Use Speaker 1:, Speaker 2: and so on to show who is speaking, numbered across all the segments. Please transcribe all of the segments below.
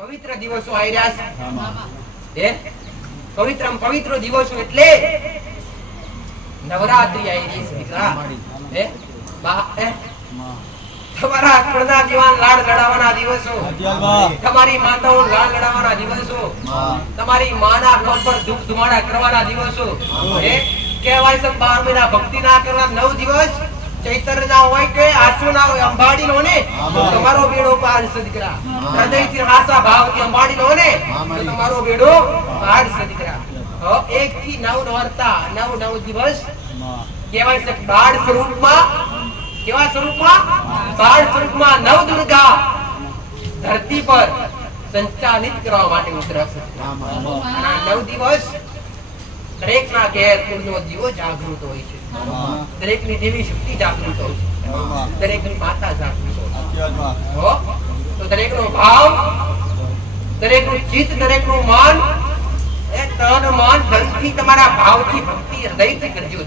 Speaker 1: પવિત્ર દિવસો આવી રહ્યા છે. હે પવિત્ર પવિત્ર દિવસો એટલે નવરાત્રી આવી રહી છે દીકરા. હે? તમારા દીવાન લાડ લડાવવાના દિવસો. તમારી માતાઓ લાડ લડાવવાના દિવસો. તમારી માના નામ પર દુઃખ ધુમાડા કરવાના દિવસો. હે. કહેવાય છે બાર મહિના ભક્તિ ના કરવાના નવ દિવસ. ચૈતર ના હોય કે આસુ ના હોય અંબાડી લો ને તમારો બેડો પાર છે દીકરા. હૃદયથી આશા ભાવથી અંબાડી લો ને તમારો બેડો પાર છે દીકરા. એક થી નવ નોરતા નવ નવ દિવસ કહેવાય છે બાળ સ્વરૂપમાં કેવા સ્વરૂપમાં? બાળ સ્વરૂપમાં નવ દુર્ગા ધરતી પર સંચાલિત કરવા માટે ઉતરશે છે. નવ દિવસ દરેક ના ઘેર કુળનો દીવો જાગૃત હોય છે. દરેકની દેવી શક્તિ જાગૃત હોય છે. દરેક માતા જાગૃત હોય છે. તો દરેક ભાવ દરેકનું ચિત્ત દરેકનું એ તન મન ધન તમારા ભાવથી ભક્તિ હૃદયથી કરજો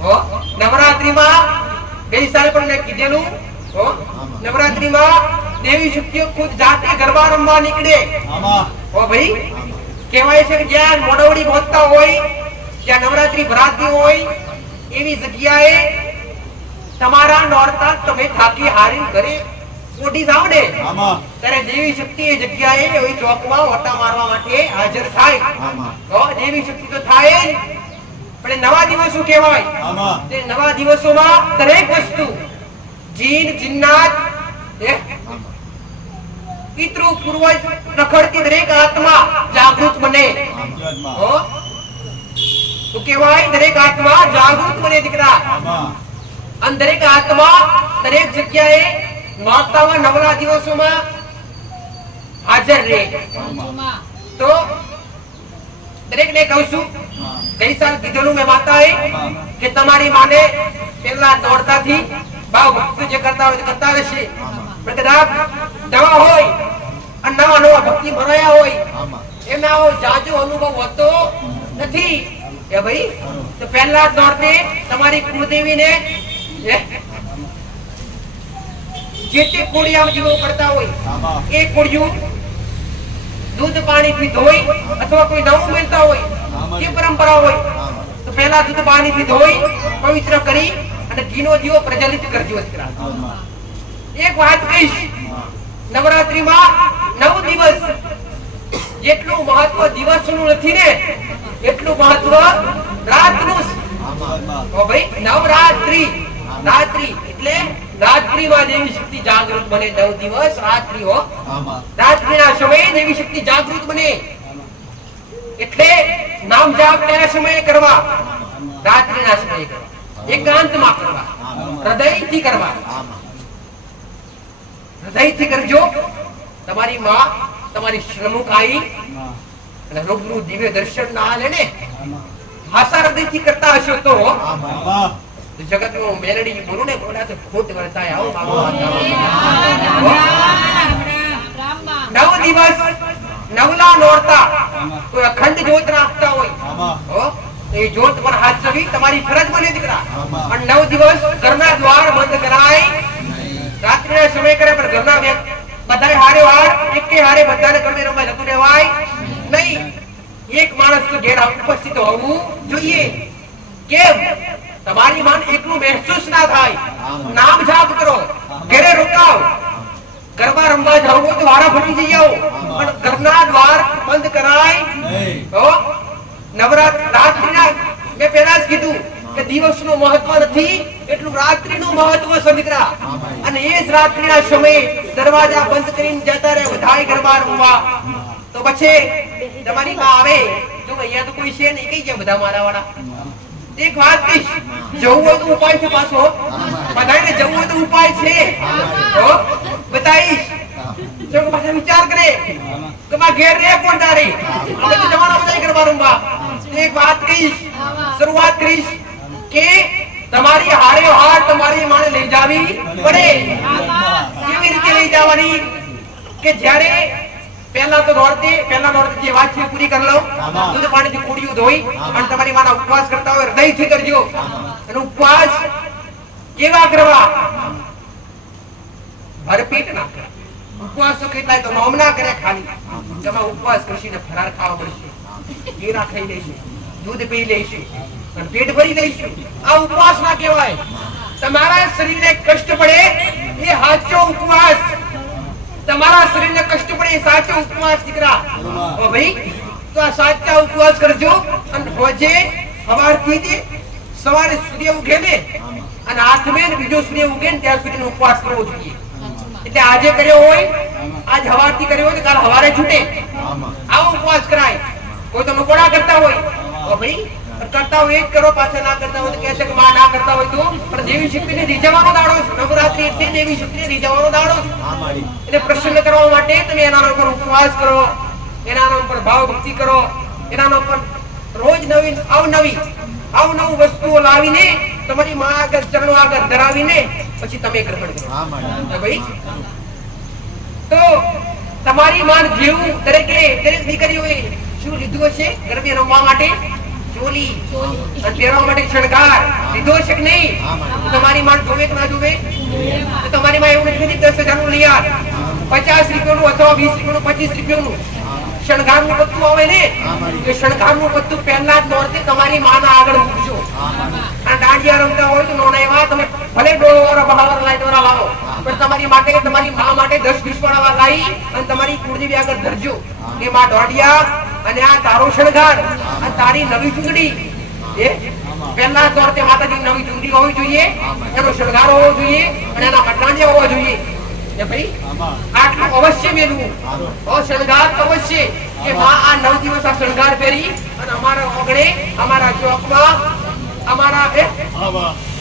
Speaker 1: હો નવરાત્રીમાં ગઈ સાલ પણ મેં કીધેલું હો? નવરાત્રીમાં દેવી શક્તિઓ ખુદ જાતે ગરબા રમવા નીકળે. હો ભાઈ? કહેવાય છે કે જ્યાં મોડવડી પહોંચતા હોય જ્યાં નવરાત્રી ભરાતી હોય એવી જગ્યાએ તમારા નોરતા તમે થાકી હારી ઘરે ઓઢી જાવ ને ત્યારે દેવી શક્તિ એ જગ્યાએ એવી ચોકમાં ઓટા મારવા માટે હાજર થાય. તો દેવી શક્તિ તો થાય જ. પણ નવા દિવસો કહેવાય. તે નવા દિવસોમાં દરેક વસ્તુ જીન જિન્નાત પિતૃ પૂર્વજ રખડતી દરેક આત્મા જાગૃત બને. તો કહેવાય દરેક આત્મા જાગૃત બને દીકરા અને દરેક આત્મા દરેક જગ્યાએ નોરતામાં નવલા દિવસોમાં હાજર રહે તો દરેક ને કહું છું ગઈ સાલ કીધેલું મેં માતાએ કે તમારી માને પેલા દોડતાથી ભાવ ભક્તિ જે કરતા હોય કરતા રહેશે કદાચ નવા હોય અને નવા નવા ભક્તિ ભરાયા હોય એમાં જાજો અનુભવ હોતો નથી એ ભાઈ, તો પહેલા દોડતે તમારી કુળદેવીને જે તે કોળિયા જીવો કરતા હોય, એ કોળિયું દૂધ પાણી થી ધોઈ અથવા કોઈ નવું મેળતા હોય એ પરંપરા હોય, તો પહેલા દૂધ પાણી થી ધોઈ પવિત્ર કરી અને ઘીનો દીવો પ્રજ્વલિત કરજો એક વાત કહીશ, નવરાત્રીમાં નવ દિવસ જેટલું મહત્વ દિવસનું નથી ને, એટલું મહત્વ રાતનું ભાઈ, નવરાત્રી. રાત્રી એટલે રાત્રિમાં દિવસ કયા સમયે કરવા? રાત્રિના સમયે કરવા. એકાંતમાં કરવા. હૃદયથી કરજો. તમારી માં તમારી શ્રમુકાઈ અને રૂબરૂ દિવ્ય દર્શન ના આલે ને. આશા હૃદયથી કરતા હશો તો. જગતનું મેલડી બોલું ને, બોલા તો ખોટ વર્તાય. આવો બાબો. નવ દિવસ નવલા નોરતા. કોઈ અખંડ જ્યોત રાખતા હોય. એ જ્યોત પર હાથ ચવી તમારી ફરજ બને દીકરા. અને નવ દિવસ ઘરના દ્વાર બંધ કરાય. રાત્રિના સમય કરે પણ ઘરના વ્યક્તિ બધાય હારે વાર એકે હારે બધાને ઘરની રમાય લખું દેવાય નહીં. એક માણસ તો ઘેર ઉપસ્થિત હોવું જોઈએ. કેમ? તમારી માન એકલું મહેસૂસ ના થાય. નામ જાપ કરો. ઘરે રોકાવ. ગરબા રમવા જાવ તો વારા ફરી જઈ આવો પણ ઘરના દ્વાર બંધ કરાય. તો નવરાત્ર રાત્રિના મેં પહેલા જ કીધું કે દિવસનું મહત્વ નથી. એટલું રાત્રિનું મહત્વ છે અને એ જ રાત્રિના સમયે દરવાજા બંધ કરીને જતા રહે બધાય ગરબા રમવા. તો પછી તમારી માં આવે. જો અહીંયા તો કોઈ છે નહીં, કઈ ગયા બધા મારા વાળા? એક વાત કહીશ, જવું હોય તો ઉપાય છે પાછો. બધાને જવું હોય તો ઉપાય છે. તો બતાવીશ. જો પાછા વિચાર કરે. કે માં ઘેર રે કોણ તારે? આપણે તો જવાના બધા ગરબા રમવા. એક વાત કહીશ, શરૂઆત કરીશ કે તમારી હારે હાર તમારી માને લઈ જાવી પડે. કેવી રીતે લઈ જવાની? કે જ્યારે પહેલા તો નોરતે પહેલા નોરતે જે વાત છે પૂરી કરી લો. દૂધ પાણીથી કુડિયું ધોઈ અને તમારી માના ઉપવાસ કરતા હોય હૃદયથી કરજો. અને ઉપવાસ કેવા કરવા? ભરપેટ ના ઉપવાસ ઉપવાસો કેટલાય તો નોમના કરે ખાલી. તમે ઉપવાસ કરીને ફરાર ખાવા પડશે. કેળા ખાઈ લેશે. દૂધ પી લઈશું પેટ ભરી દઈશું આ ઉપવાસ ના કહેવાય. તમારા શરીરને કષ્ટ પડે એ સાચો ઉપવાસ. તમારા શરીરને કષ્ટ પડે એ સાચો ઉપવાસ દીકરા. ઓ ભાઈ તો આ સાચા ઉપવાસ કરજો અને રોજે સવારથી તે સવારે સૂર્ય ઉગે ને અને આઠમે ને બીજો સૂર્ય ઉગે ને ત્યાં સુધીનો ઉપવાસ કરવો જોઈએ. એટલે આજે કર્યો હોય આજ હવારથી કર્યો હોય તો કાલ હવારે છૂટે. આવો ઉપવાસ કરાય. કોઈ તમે મકોડા કરતા હોય. તો ભાઈ કરતા હોય એ જ કરો પાછા ના કરતા હોય તો કહેશે કે માં ના કરતા હોય તો. પણ દેવી શક્તિને રીઝવવાનો દાડો નવરાત્રી એટલે દેવી શક્તિને રીઝવવાનો દાડો એટલે પ્રસન્ન કરવા માટે તમે એના ઉપર ઉપવાસ કરો એના ઉપર ભાવ ભક્તિ કરો એના ઉપર રોજ નવી અવનવી અવનવું વસ્તુઓ લાવીને તમારી માં આગળ ચરણો આગળ ધરાવીને પછી તમે ગ્રહણ કરો. ભાઈ તો તમારી માન જેવું દરેકે દરેક દીકરીઓએ શું લીધું હશે? ગરબી રમવા માટે ચોલી અને પહેરવા માટે શણગાર. લીધો છે કે નહીં? તમારી માન જોવે કે ના જોવે? તો તમારી માં એવું નથી દસ હજારનું લઈ આવ. પચાસ રૂપિયાનું અથવા વીસ રૂપિયાનું પચીસ રૂપિયાનું. શણગારનું બધું આવે ને? એ શણગારનું બધું પહેલા જ નોરતે તમારી માના આગળ મૂકજો. અને દાંડિયા રમતા હોય તો નોના એવા તમે ભલે ડોળો વાળા બહાર લાઈટ દોરા લાવો પણ તમારી માટે તમારી મા માટે દસ વીસ વાળા લાવી અને તમારી કુળદેવી આગળ ધરજો. એ માં દાંડિયા અને આ તારો શણગાર. અને તારી નવી ચૂંટણી. એ પહેલા તોરતે માતાજી નવી ચુંડી હોવી જોઈએ, એનો શણગાર હોવો જોઈએ અને એના મટનાંડિયા હોવા જોઈએ. એ અમારા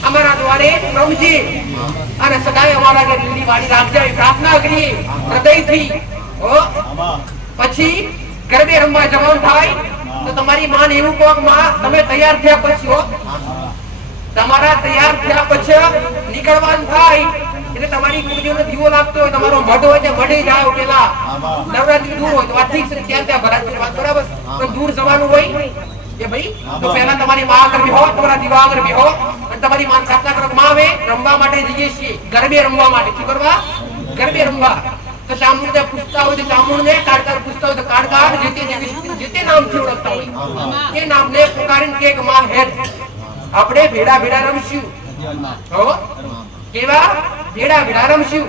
Speaker 1: અમારા દ્વારે રમજે. અને સદાય અમારા ઘરે લીલી વાડી રાખજે હો. પછી ગરબે રમવા જવાનું થાય તમારી માન એવું કહો માં, તમે તૈયાર થયા પછી તમારા તૈયાર થયા પછી નીકળવાનું થાય. તમારી વાત, બરાબર? દૂર જવાનું હોય. એ ભાઈ, તો પહેલા તમારી માં આગળ બેહો આગળ બેહો. અને તમારી માન પ્રાર્થના કરો માં આવે રમવા માટે જઈએ છીએ. ગરબે રમવા માટે. શું કરવા? ગરબે રમવા. તો ચામુંડ પૂછતા હોય તો ચામુંડ ને કાળકાર પૂછતા હોય તો કાળકાર જે તે જે તે ઓળખતા હોય. એ નામને પુકારીને કે કે માં હેડ. આપણે ભેડા ભેડા રમશું. હો? કેવા? ભેડા ભેડા રમશું.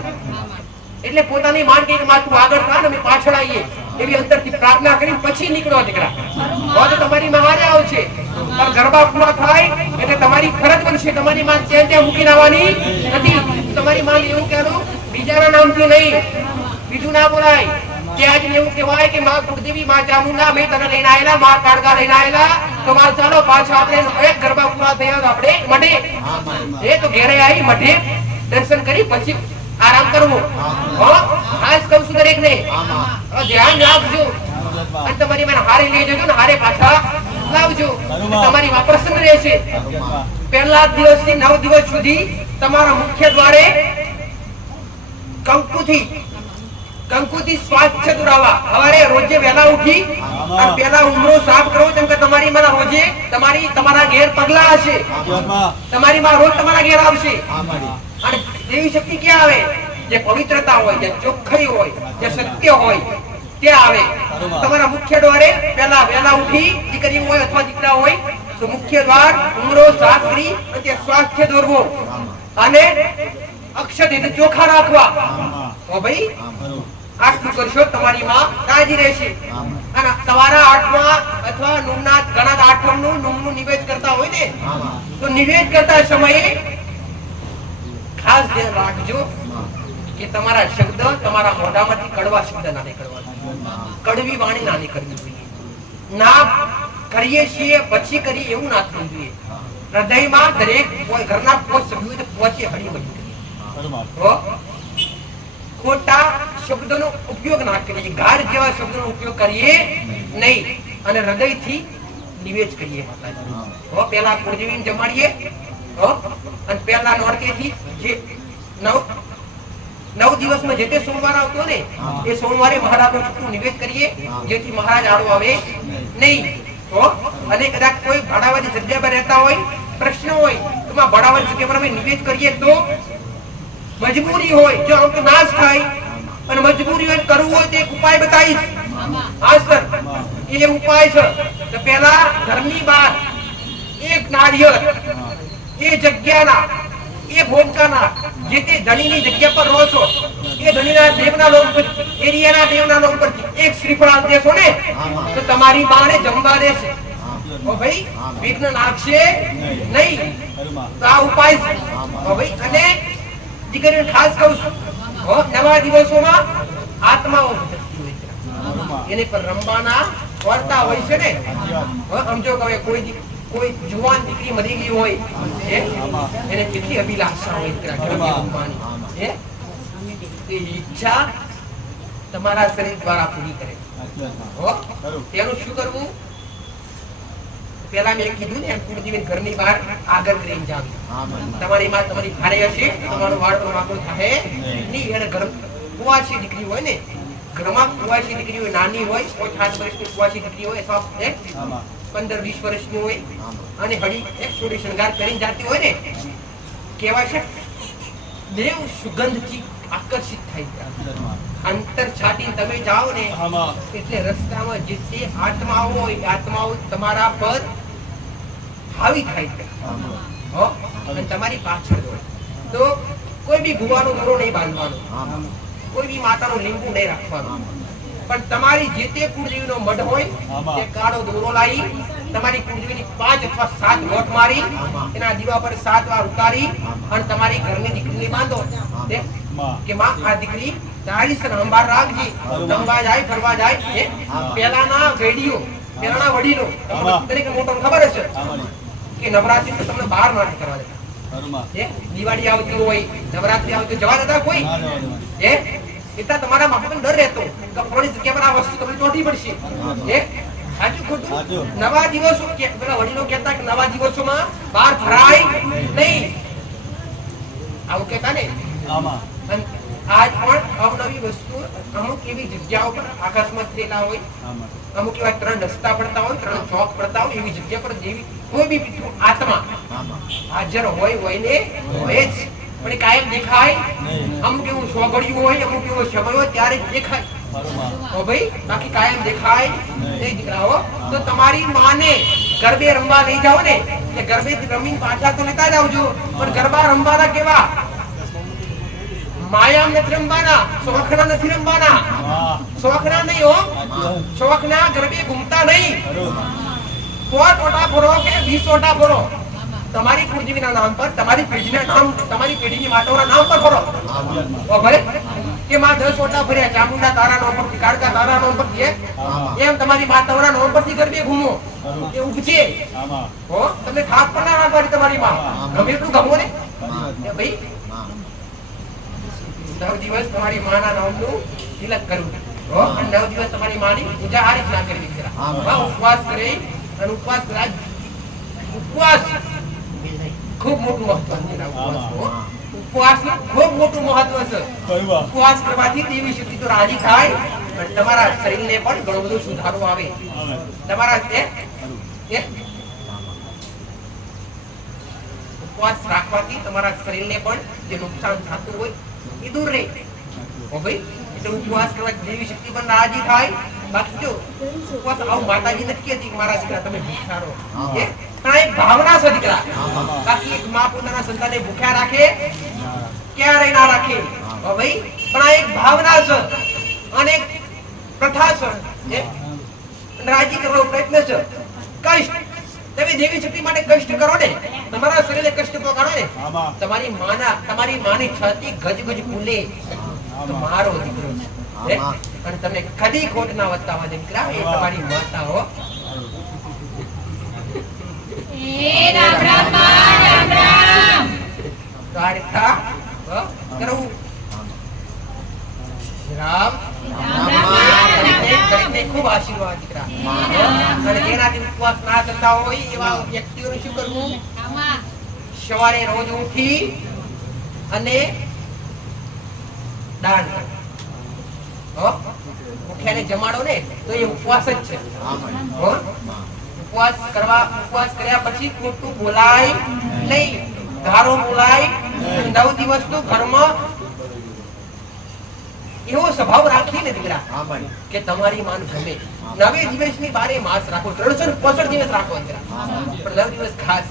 Speaker 1: એટલે પોતાની માન કે માં તું આગળ થા અમે પાછળ આવીએ. એવી અંતરથી પ્રાર્થના કરી પછી નીકળો દીકરા. તો તમારી માં હારે આવશે. પણ ગરબા પૂરા થાય એટલે તમારી ફરજ બનશે. તમારી માં ત્યાં ત્યાં મૂકીને આવવાની નથી. તમારી માં એવું કહેવાનું બીજાના નામથી નહીં. બીજું ના બોલાય. ત્યાં જ એવું કહેવાય કે માં કુળદેવી માં ચામુંડા મેં તને લઈને આવેલા માં કાળકા લઈને આવેલા તો માર ચાલો પાછા આપણે એક ગરબા પૂરા થયા આપણે મઢે. એ તો ઘેરે આવી મઢે દર્શન કરી પછી આરામ કરવો. હો? ખાસ કહું છું દરેક ને ધ્યાન રાખજો. અને તમારી મને હારે લઈ જજો ને હારે પાછા લાવજો. તમારી માં પ્રસન્ન રહેશે. પહેલા દિવસથી નવ દિવસ સુધી તમારા મુખ્ય દ્વારે કંકુથી કંકુથી સ્વાચ્છ દુરાવા. સવારે રોજે વહેલા ઉઠી અને પહેલા ઉમરો સાફ કરો કેમ કે તમારી મારા રોજે તમારી તમારા ઘેર પગલા હશે. તમારી માં રોજ તમારા ઘેર આવશે. અને દેવી શક્તિ ક્યાં આવે? જે પવિત્રતા હોય જે ચોખ્ખાઈ હોય જે સત્ય હોય તે આવે. તમારા મુખ્ય દ્વારે પહેલા વહેલા ઉઠી દીકરી હોય અથવા દીકરા હોય તો મુખ્ય દ્વાર ઉમરો સાફ કરી અને તે સ્વાસ્થ્ય દોરવો. અને અક્ષત ચોખા રાખવા. ઓ ભાઈ. આટલું કરશો તમારી માં તાજી રહેશે. અને તમારા આઠમા અથવા નુમના ઘણા આઠમનું નુમનું નિવેદ કરતા હોય ને તો નિવેદ કરતા સમયે ખાસ ધ્યાન રાખજો કે તમારા શબ્દ તમારા મોઢામાંથી કડવા શબ્દ ના નીકળવા કડવી વાણી ના નીકળવી જોઈએ. ના કરીએ છીએ પછી કરીએ એવું ના થવું જોઈએ. હૃદયમાં દરેક ઘરના કોઈ સભ્યો પહોંચે હળી હો? ખોટા શબ્દોનો ઉપયોગ ના કરીએ. ગાઢ જેવા શબ્દોનો ઉપયોગ કરીએ નહીં. અને હૃદયથી નિવેદ કરીએ હો. પેલા કુળદેવીને જમાડીએ. હો અને પેલા નોરતેથી જે નવ નવ દિવસમાં જે તે સોમવાર આવતો ને એ સોમવારે મહારાજ નો નિવેદ કરીએ. જેથી મહારાજ આડો આવે નહીં. હો અને કદાચ કોઈ ભાડાવાળી જગ્યા પર રહેતા હોય પ્રશ્ન હોય તો ભાડાવાળી જગ્યા પર અમે નિવેદ કરીએ તો મજબૂરી હોય, જો આમ તો નાશ થાય, અને મજબૂરી હોય કરવું હોય તો એક ઉપાય બતાવીશ. હા સર એ ઉપાય છે તો પહેલા ઘરની બહાર એક નારિયેળ, એ જગ્યાના, એ ભોગકાના જે તે ધણીની જગ્યા પર રહો છો, એ ધણીના દેવના લોક પર, એરિયાના દેવના લોક પર એક શ્રીફળ દેશો ને, તો તમારી બાને જમવા દેશે. ઓ ભાઈ, વિઘ્ન નાખશે નહીં. તો આ ઉપાય છે. ઓ ભાઈ, અને દીકરીને ખાસ કહું છું નવા દિવસોમાં આત્માઓ. એને પર રમવાના વર્તા હોય છે ને સમજો કે કોઈ કોઈ જુવાન દીકરી મરી ગઈ હોય? એને કેટલી અભિલાષા હોય દીકરા? તે ઈચ્છા તમારા શરીર દ્વારા પૂરી કરે તેનું શું કરવું પેલા મેં કીધું ને એમ કુળદેવી ઘરની બહાર આગળ કરીને જાવ. તમારી માં તમારી ભારે હશે તમારો વાળ વાંકો થાય નહીં. એને ઘર કુવાસી દીકરી હોય ને ઘરમાં કુવાસી દીકરી હોય નાની હોય કોઈ સાત વર્ષની કુવાસી દીકરી હોય અથવા પંદર વીસ વર્ષની હોય અને હળી એક સોડી શણગાર કરીને જાતી હોય ને કેવાય છે? દેવ સુગંધથી આકર્ષિત થાય અંતર છાટીને તમે જાઓ ને એટલે રસ્તામાં જે આત્માઓ હોય આત્માઓ તમારા પર હાવી થાય છે. અને તમારી પાછળ તો કોઈ બી ભુવાનો દોરો નહીં બાંધવાનો. કોઈ બી માતાનું લીંબુ નહીં રાખવાનું. પણ તમારી જે તે કુળદેવીનો મઢ હોય તે કાળો દોરો લાવી તમારી કુળદેવીની પાંચ અથવા સાત વોટ મારી એના દીવા પર સાત વાર ઉતારી અને તમારી ઘરની દીકરીને બાંધો. કે માં આ દીકરી તારી સંભાળ રાખજે. રમવા જાય ફરવા જાય. પેલાના વેડીઓ પહેલાના વડીલો. તમને દરેક મોટો ખબર હશે. કે નવરાત્રી તો તમને બહાર ના કરવા દેતા? દિવાળી આવતી હોય નવરાત્રી આવતી જવા દેતા કોઈ? હે? એટલા તમારા માટે ડર રહેતો કે ફલાણી જગ્યા પર આ વસ્તુ તમને ચોંટી પડશે. હે સાચું ખોટું? નવા દિવસો પેલા વડીલો કહેતા કે નવા દિવસોમાં બહાર ફરાય નહીં. આવું કહેતા ને? આજ પણ અવનવી વસ્તુ અમુક એવી જગ્યાઓ પર આકાશમાં થયેલા હોય. અમુક એવા ત્રણ રસ્તા પડતા હોય ત્રણ ચોક પડતા હોય એવી જગ્યા પર જેવી કોઈ બી પિતૃ આત્મા. હાજર હોય હોય ને હોય જ. પણ કાયમ દેખાય. અમુક એવું સોગડિયું હોય અમુક એવો સમય હોય ત્યારે જ દેખાય. ઓ ભાઈ બાકી કાયમ દેખાય. નહીં. દીકરાઓ. તો તમારી માને ગરબે રમવા લઈ જાઓ ને તે ગરબે રમીને પાછા તો લેતા જ આવજો પણ ગરબા રમવાના કેવા? માયામ નથી રમવાના શોખના નથી રમવાના. શોખના નહીં હો. શોખના ગરબે ઘૂમતા નહીં. ટોટા ભરો કે વીસ ટોટા ભરો તમારી કુળદેવીના નામ પર તમારી પેઢીના નામ તમારી પેઢીની માતાઓના નામ પર ભરો ઓ ભલે. કે માં દસ ઓટા ભર્યા ચામુંડા તારા નામ પરથી કાળકા તારા નામ પરથી એમ તમારી માતાઓના નામ પરથી ગરબે ઘૂમો. એ ઉપજે હો તમને થાક પણ ના રાખવાની તમારી માં. ગમે એટલું ગમો ને. ભાઈ નવ દિવસ તમારી માના નામનું તિલક કરવું હો અને નવ દિવસ તમારી માની પૂજા આ રીતના કરવી ઉપવાસ કરી અને ઉપવાસ કરાય. ઉપવાસ ખૂબ મોટું મહત્વ છે દીકરા, ઉપવાસનું, હો. ઉપવાસનું ખૂબ મોટું મહત્વ છે. ઉપવાસ કરવાથી દેવી શક્તિ તો રાજી થાય અને તમારા શરીરને પણ ઘણો બધો સુધારો આવે. તમારા એ એ ઉપવાસ રાખવાથી તમારા શરીરને પણ જે નુકસાન થતું હોય એ દૂર રહે. ભાઈ? એટલે ઉપવાસ કરવાથી દેવી શક્તિ પણ રાજી થાય બાકી જો ઉપવાસ આવું માતાજી કહેતી મારા દીકરા તમે ભૂખ્યા રહો. પણ એક ભાવના છે દીકરા. બાકી એક મા પોતાના સંતાનને ભૂખ્યા રાખે ક્યારેય ના રાખે. ભાઈ? પણ આ એક ભાવના છે અને પ્રથા છે. રાજી કરવાનો પ્રયત્ન છે. કષ્ટ. તમે દેવી શક્તિ માટે કષ્ટ કરો ને તમારા શરીરે કષ્ટ પહોંચાડો ને. તમારી માના તમારી માની છાતી ગજ ગજ ફૂલે. તો મારો દીકરો છે. અને તમને કદી ખોટ ના દે. દીકરા એ તમારી માતા હો ખૂબ આશીર્વાદ દીકરા? જેનાથી ઉપવાસ ના થતા હોય એવા વ્યક્તિઓનું શું કરવું? સવારે રોજ ઉઠી અને દાન કરવું. હો? ભૂખ્યાને જમાડો ને તો એ ઉપવાસ જ છે. ઉપવાસ કરવા ઉપવાસ કર્યા પછી ખોટું બોલાય નહીં. ધારો બોલાય નવ દિવસ તો ઘરમાં એવો સ્વભાવ રાખીને દીકરા કે તમારી માન ગમે. નવે દિવસની બારે માસ રાખો ત્રણસો ને પોસઠ દિવસ રાખો દીકરા. પણ નવ દિવસ ખાસ.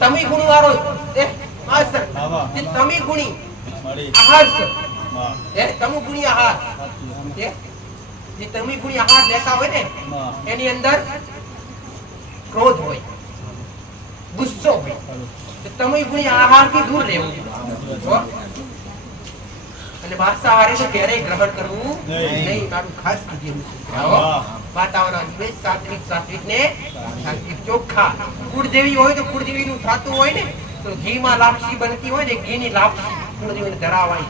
Speaker 1: તમે ગુણ વારો એ માસ્તર તમે ગુણી
Speaker 2: આહારમાં
Speaker 1: એ તમે ગુણી આહાર. જે તમે ગુણી આહાર લેતા હોય ને
Speaker 2: માં
Speaker 1: એની અંદર ક્રોધ હોય ગુસ્સો હોય. તમે ગુણી આહારથી દૂર રહેવું. અને માંસાહારી તો ક્યારેય ગ્રહણ કરવું
Speaker 2: નહીં.
Speaker 1: મારું ખાસ કીધેલું છે. વાતાવરણ નિવેશ સાત્વિક સાત્વિક ને સાત્વિક ચોખ્ખા. કુળદેવી હોય તો કુળદેવી નું થતું હોય ને તો ઘીમાં લાપસી બનતી હોય ને ઘી ની લાપસી. કુળદેવીને ધરાવાય.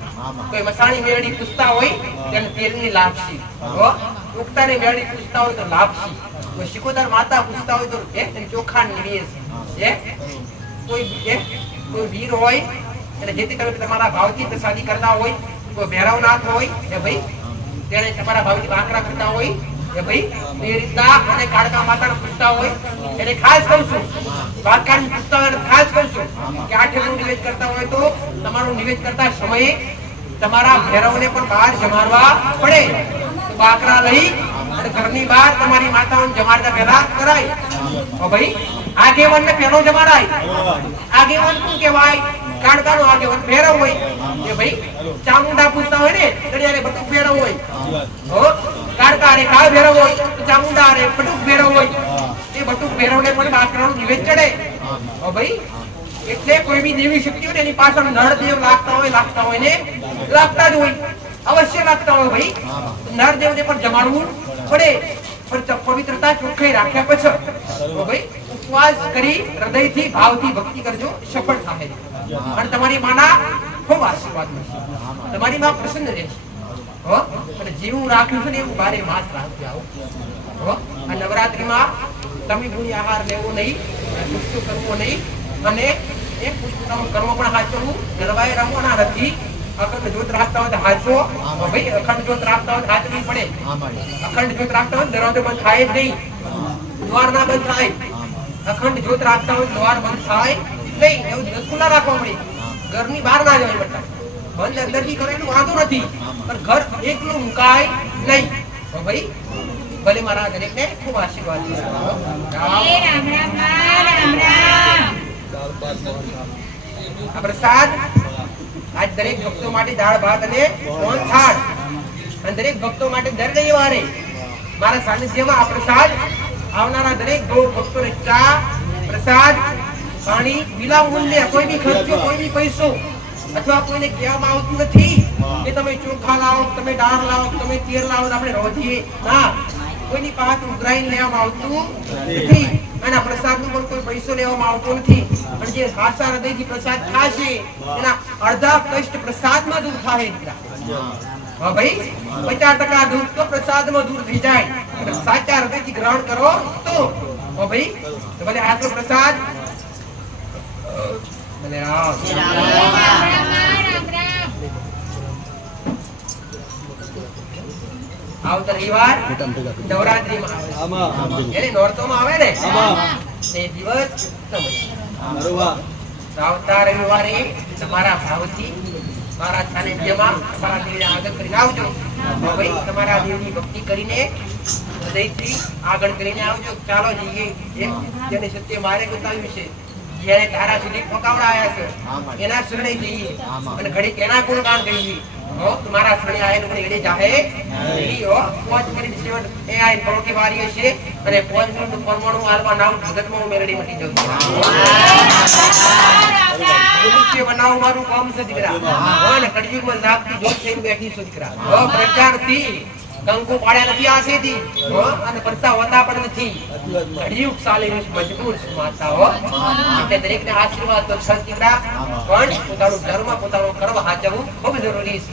Speaker 1: કોઈ મસાણી મેળડી પૂછતા હોય તેને તેલની લાપસી. ઉગતાની મેળડી પૂછતા હોય તો લાપસી. કોઈ શિકોતર માતા પૂછતા હોય તો એ ચોખા નિવેશ એ કોઈ કોઈ વીર હોય અને જેથી તમે તમારા ભાવથી પ્રસાદી કરતા હોય કોઈ ભેરવનાથ હોય કે ભાઈ તેને તમારા ભાવથી ભાંકરા કરતા હોય એ ભાઈ એ રીતના અને કાળકા માતાને પૂછતા હોય હોય કે તો બહાર તમારી માતાઓને જમાડતા પહેલા કરાય. ઓ ભાઈ, આગેવાનને પહેલો જમાડાય. આગેવાન શું કહેવાય? કાળકાનો આગેવાન ભૈરવ હોય. કે ભાઈ, ચામુંડા પૂછતા હોય ને ત્યારે બટુક ભૈરવ હોય. કાળકા રે કાળ ભૈરવ હોય ચામુંડા રે બટુક ભેરવ હોય એ બટુક ભેરવને પણ બાકરાનું નિવેદ ચડે. ઓ ભાઈ એટલે કોઈ બી દેવી શક્તિ હોય ને એની પાછળ નળદેવ લાગતા હોય લાગતા હોય ને લાગતા જ હોય. અવશ્ય લાગતા હોય ભાઈ. નળદેવને પણ જમાડવું પડે. પણ પવિત્રતા ચોખ્ખાઈ રાખ્યા પછી. ભાઈ ઉપવાસ કરી હૃદયથી ભાવથી ભક્તિ કરજો સફળ થાય. અને તમારી માના ખૂબ આશીર્વાદ મળશે. તમારી માં પ્રસન્ન રહેશે. હો? અને જેવું રાખ્યું છે ને એવું ભારે માસ રાખજો આવો. હો? આ નવરાત્રીમાં તમે ગુણી આહાર લેવો નહીં ગુસ્સો કરવો નહીં અને એ પુષ્પનું કર્મ પણ હાચવવું ગરબાએ રમવાના નથી. અખંડ જ્યોત રાખતા હોય તો હાચવો ભાઈ અખંડ જ્યોત રાખતા હોય હાચવી પડે. અખંડ જ્યોત રાખતા હોય દરવાજો બંધ થાય જ નહીં. દ્વાર ના બંધ થાય. અખંડ જ્યોત રાખતા હોય દ્વાર બંધ થાય નહીં. એવું દિવસ ખુલ્લા રાખવા મળે. ઘરની બહાર ના જવાય બધા બંધ અંદરથી કરે એનું વાંધો નથી. પણ ઘર એકલું મુકાય નહીં. તો ભાઈ ભલે મારા દરેકને ખૂબ આશીર્વાદ. આ પ્રસાદ આજ દરેક ભક્તો માટે દાળ ભાત અને મોહન થાળ. અને દરેક ભક્તો માટે દર રવિવારે મારા સાનિધ્યમાં આ પ્રસાદ આવનારા દરેક ગૌ ભક્તોને ચા પ્રસાદ પાણી વિલા મૂલ્ય કોઈ બી ખર્ચો કોઈ બી પૈસો અથવા કોઈને કહેવામાં આવતું નથી કે તમે ચોખા લાવો તમે દાળ લાવો તમે તેલ લાવો આપણે રોજીએ. ના, કોઈની પાસે ઉઘરાઈ લેવામાં આવતું નથી. અને આ પ્રસાદનો પણ કોઈ પૈસો લેવામાં આવતો નથી. પણ જે સાચા હૃદયથી પ્રસાદ ખાશે, એના અડધા કષ્ટ પ્રસાદમાં દૂર થાય. હા ભાઈ, પચાસ ટકા દુઃખ તો પ્રસાદમાં દૂર થઈ જાય. સાચા હૃદયથી ગ્રહણ કરો તો. હા ભાઈ, તો ભલે આટલો પ્રસાદ. ભલે રામ આવતા રવિવાર નવરાત્રીમાં આવે. એને નોરતોમાં આવે ને? તે દિવસ આવતા રવિવારે તમારા ભાવથી મારા સાનિધ્યમાં તમારા દેવને આગળ કરીને આવજો. ભાઈ તમારા દેવની ભક્તિ કરીને હૃદયથી આગળ કરીને આવજો. ચાલો જઈએ. જેને સત્ય મારે બતાવ્યું છે જેને તારા સુધી પકાવડાયા છે એના શરણે જઈએ અને ઘડી એના ગુણગાન કરીએ હો મારા શરણે આયેલું પણ એડે જાહે. નહીં હો પોચ મિનિટ સેવન એ આઈ પરોટી વારી હશે અને પોચ મિનિટ પરમાણુ આલવા નામ જગતમાં મેરડી મટી જવું મનુષ્ય બનાવવું મારું કામ છે દીકરા. હો. ને કળિયુગમાં જોત થઈને બેઠી છું દીકરા. હો પ્રચારથી કંકુ પાડ્યા નથી આશેથી અને પરસા હોતા પણ નથી. કળિયુગ મજબૂર એટલે દરેકને આશીર્વાદ તો છે પણ પોતાનું ધર્મ પોતાનું કર્મ હાચવું ખૂબ જરૂરી છે.